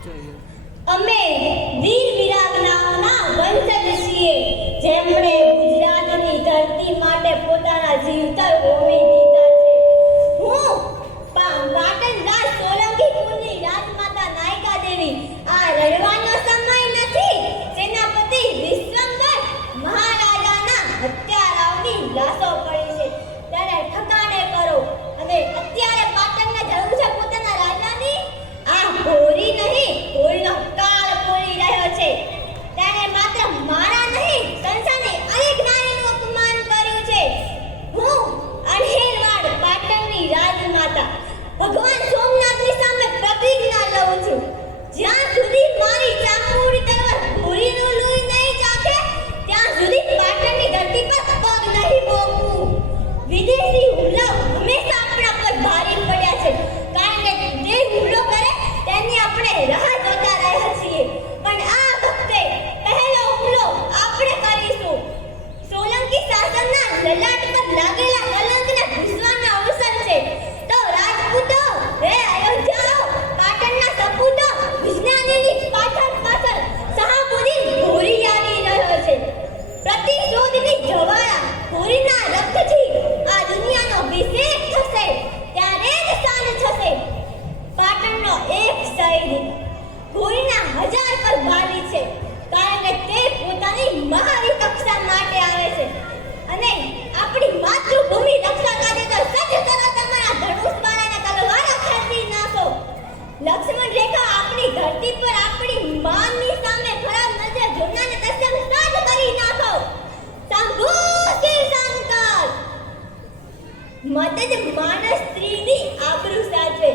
અમે વીર વિરાગનાઓના વંશજ છીએ, જેમણે ગુજરાતની ધરતી માટે પોતાના જીવતર હોમી દીધા છે. હું પાટણ સોલંકી કુળની રાજમાતા નાયકા દેવી આ રડવાનો સમય નથી સેનાપતિ વિશ્વંગર મહારાજાના હત્યારાઓની લાશો પડી છે. ત્યારે ઠકાણે કરો. અને અત્યારે પાટણને જરૂર છે પોતાના રાજાની આ લક્ષ્મણ રેખા આપણી ધરતી પર આપણી માની સામે ખરાબ નજર જોનારને તસ્તમ સદ કરી નાખો. સંભૂતિ સંકલ્પ મદદ માનસ સ્ત્રીની આબરૂ સાચવે.